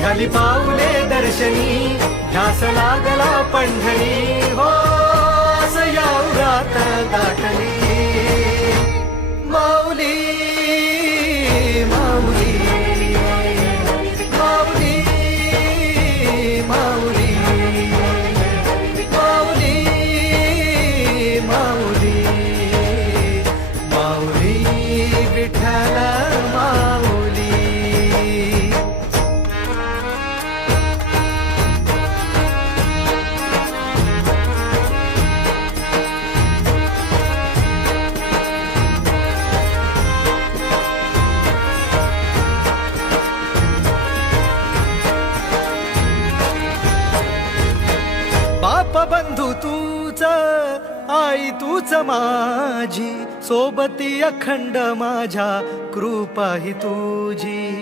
निघाली पाऊले दर्शनी, ध्यास लागला पंढरी हो, याउरात दाटली माऊली माऊली माऊली माऊली माऊली माऊली माऊली विठ्ठल माऊली. बाप बंधू तूच, आई तूच माझी, सोबती अखंड माझ्या, कृपा ही तुझी.